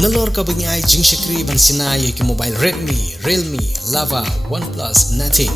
Ngalor ka bengi ai jing shakri ban sinai ki mobile Redmi, Realme, Lava, OnePlus, Nothing.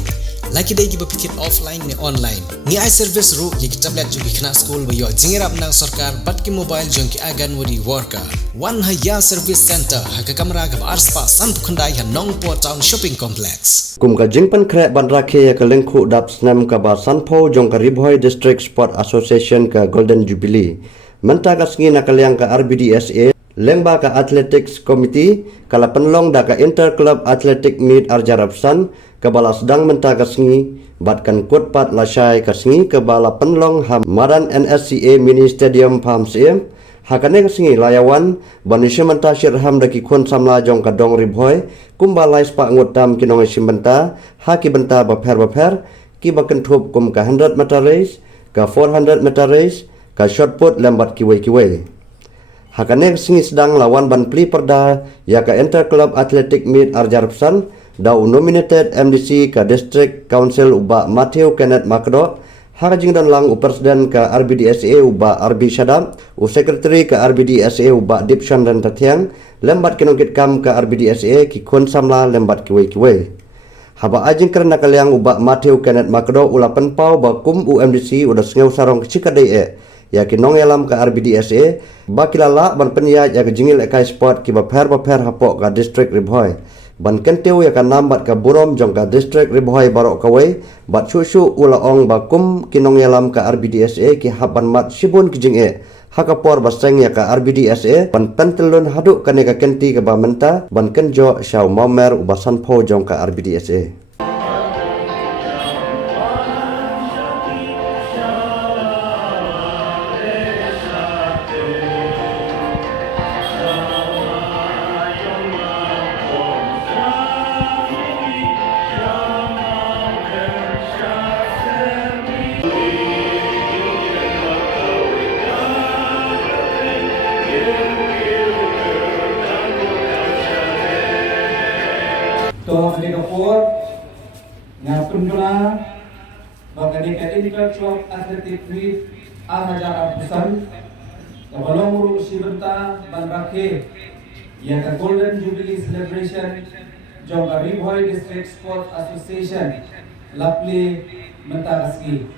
Laki dai ki bapitit offline ni online. Ni ai service ru ki tablet ju ki khna school bayo jingirap nang sarkar bat ki mobile jong ki agan wari worker. One Haya Service Center haka kamera ka arspa san khundai ha Nongpo Town Shopping Complex. Kum ka jingpan krek ban rakhe ya ka lengkhu dap snam ka ba Sanpho jong ka Ribhoi District Sport Association ka Golden Jubilee. Menta ka sngi na kalyang ka RBDSA Lengba ka Athletics Committee kala penlong da ka Inter Club Athletic Meet Arjarapsan ke bala sedang menta ka sngi batkan kutpat lasai ka sngi ke bala penlong ham Maran NSCA Mini Stadium Farm Sim hakane ka sngi layawan banisya menta syirham da ki khun samla jong ka dong Ribhoi kumbalai spa ngutam kinong simbenta haki benta bapher ki bakan thup kum ka 100 meter race ka 400 meter race ka shot put lambat kiwai hakane singi sedang lawan ban pli perda ya ka Inter Club Athletic Meet Arjarapsan dau nominated MDC ka District Council uba Matthew Kenneth Makdo haka jing dan lang upresiden ka RBDSA uba RB Shadam secretary ka RBDSA uba Dipshan dan Tatiang lembat kinongkit kam ka RBDSA ki kon samla lembat kiwai haba ajing kerana kalyang uba Matthew Kenneth Makdo ulapan pau ba kum UMDC udah sengau sarong kecikadai ya kinong yalam ka RBDSA bakilala ban penya ya jingil ekai sport ki bapher hapok ka district Ribhoi ban kenteu ya kan nambat ka burom jong ka district Ribhoi barok kawai bat susu ula ong bakum kinong yalam ka RBDSA ki haban mat sibun ki jinge hakapor baseng ya ka RBDSA ban pentelun haduk kane ka kenti ka bamenta ban kenjo syau mamer ubasan pho jong ka RBDSA. To Singapore ngapun pula bagani ka Inter Club Athletic Meet Arjarapsan kabalong ru sibenta ban rakhe ya ka Golden Jubilee Celebration jong ka Ribhoi District Sport Association lapli mentaraski.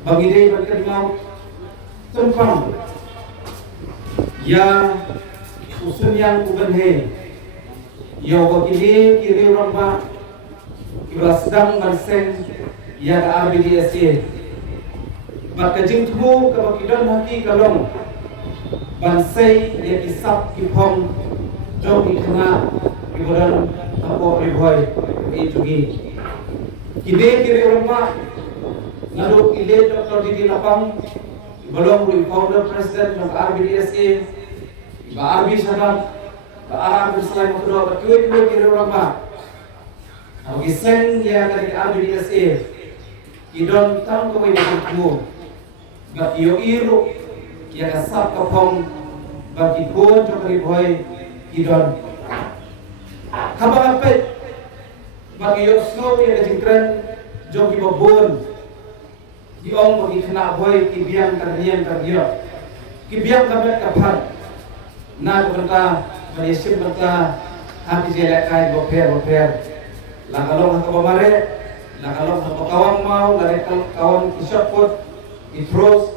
Bagi dia berkenal tentang ya usun yang bukan he ya bagi dia kiri orang kira sedang berseng ya RBDSA maka jingtu kebakidan hati kalong bansai ya kisap kipong jom ikna kiburan apa Ribhoi itu kiri orang lalu ile Dr. Didi Lapang belum founder president of RBDSA ba RB Shadam ba RB Selain Makdo berkuit kiri orang Agi sen ya dari RBDSA Kidon tang ko may buku. Gat iyo iro ya kasap kapong bagi bon jo kari boy kidon. Habang apet bagi yo snow ya jingkren jo ki bon. Di ong bagi kena boy ki biang karyo. Ki biang kabet kapan. Na ko benta bagi sim benta hati jelek kai boper. La kalong ha kabamare, la kalong ha kawang mau, la kawan ki shot put, ki throws,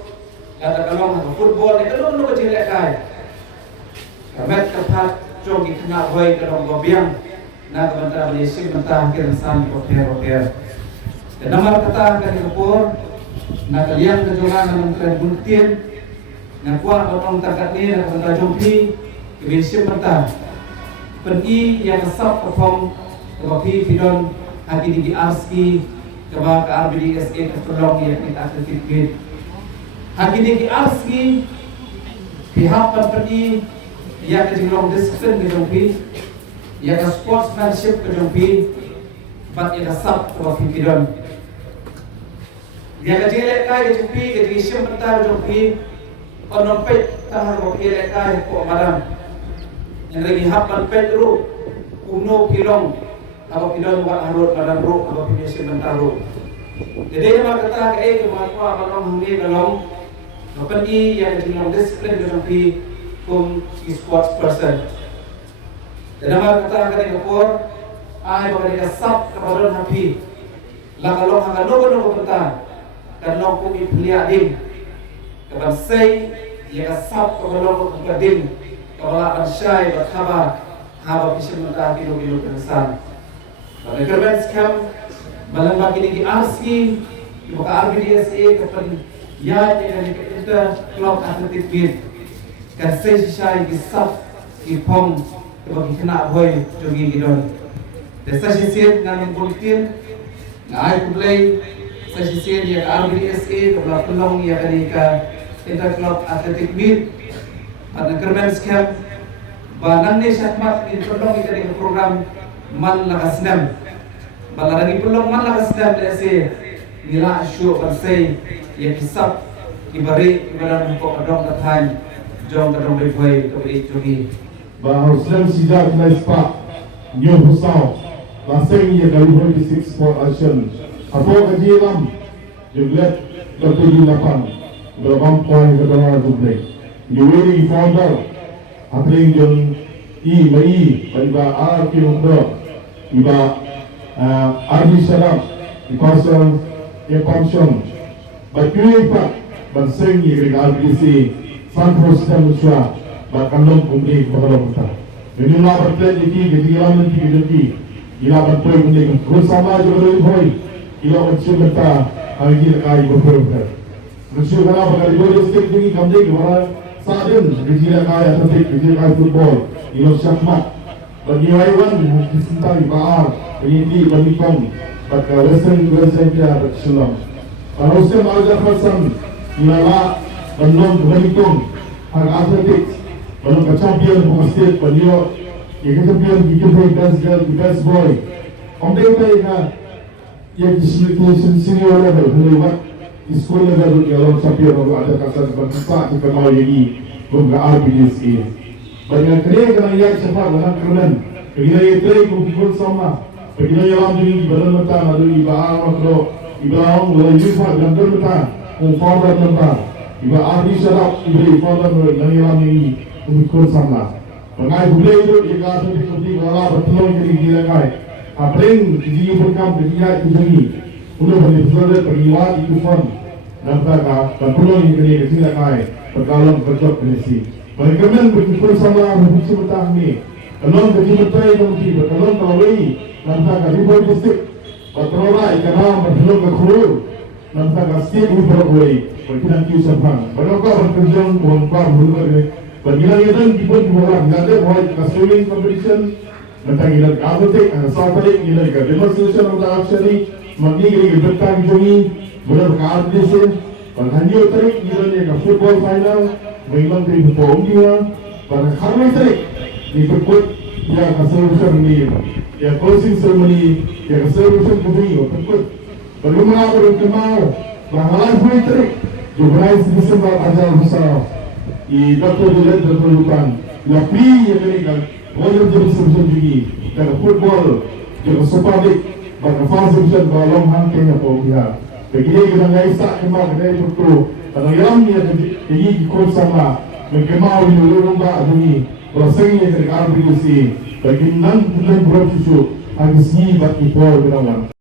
la kalong ha football, ni kalong no kecil kai. Kamet kapat jong ki kena boy kalong gobiang, na ko benta bagi sim benta kiran san boper. Dan nama kata kan kapur, na kalian kejongan ng kren buntin, na kuat otong takat ni na benta jompi, ki sim benta. Peni yang sab kapong Kapi Fidon hati di Arski keba ke RBDSA ke tolong yang kita aktifkan. Hati di Arski pihak penpedi yang ke jenglong disiplin ke jompi, yang ke sportsmanship ke jompi, bat yang ke sab Kapi Fidon. Yang ke jelek kai ke jompi ke jisim pentar jompi, onompet tahar Kapi jelek kai ko madam. Yang lagi hapan pedro umno pilong apa pidon buat harut badan ro apa pidon sebentar ro. Jadi nama kata ke kemampuan kalau handi dalam apa ni yang jenang disiplin dalam pi sports person. Dan nama kata ke kapur ai bagi kasap kepada hapi. La kalau hang no bentar dan no kum ipliya din. Kapan sei ya kasap kepada din. Kepala ansyai berkhabar haba bismillah kilo kesan. Pada kerben scam malam bagi di Arski di muka RBDSA kapan ya dengan kita klub atletik bid kan sesai di saf di pom bagi kena boy jogi gidon. Desa sisir dengan bulletin ngai play sesir yang RBDSA kalau pelong ya dari ke inter klub atletik bid pada kerben scam banang ni syakmat di pelong itu dengan program man lakasnam balaragi pelong man lakasnam desi nila syu bersei yang kisap diberi kepada pokok adong kathan jong kadong befoi to jogi bahwa Islam sejak naispa new husau laseng ye kali 26 sport action apo kajilam juglet ketujuh 8 berbam poin kedua duble yuwi founder apling jong mai baliba ar ki undo iba ardi salam di pasal ye pension bakui pak banseng ye regal bisi santos dan musya bakalong kumli bakalong ta ini la berplan iki gedilan nanti jadi ila bantoy kumli kun sama jo hoy ila utsubta agi kai berplan Maksud kana bakal logistik ni kamde gimana sadin gejila kai atletik gejila kai football ilo syakmat bagi waiwan disentai baar ini bagi kom baka western Indonesia berselam kalau sem aja Hasan ilala bandung berhitung hak atletik bandung ke champion state banyo ye champion gigil best girl best boy omde ka ye discipline senior level lewat school level yang champion ada kasan bangsa di kemau ini bunga RBDSA banyak kerja kena yang cepat dengan kerunan begini itu kumpul sama begini yang jadi badan mata ada iba makro iba orang mulai jumpa dengan mata founder mata iba ardi sarap iba founder yang ini kumpul sama pengai boleh itu jika seperti kalau bertolong jadi gila kai apalagi jadi berkam kerja itu lagi udah boleh pergiwat itu fund nampak bertolong jadi gila kai berkalam berjob polisi mereka men berkumpul sama bersama betah ni. Kalau kerja betul yang mesti berkalon tawai, nampak ribuan district berterorai kerana bertolong ke Khurul, nampak setiap berbuai berkilang kiu sabang. Berapa berkerja berapa berbuat berkilang yang dibuat orang ada buat swimming competition, nampak gila atletik, atletik gila demonstration untuk aksari, mandi gila bertang jogi, berapa RBDSA, berhanyo tarik gila football final. Memang dari pom dia, pada hari ini diperkuat yang celebration ni, yang closing ceremony, yang celebration kami, perkuat Bagaimana aku mau Langgalan Frederick Jograis December Azal Hussaw I Dr. Dulet Berpelukan Lapi yang kalikan Wajar jadi sebesar juga Karena football Jaga Super League Bagi fase besar Balong hangkanya pihak Begini kita nggak isa kemal kedai itu karena yang ni jadi ikut sama mengemau di lomba ini prosesnya dari RBC bagi nan bercucu habis ni bagi pol berawan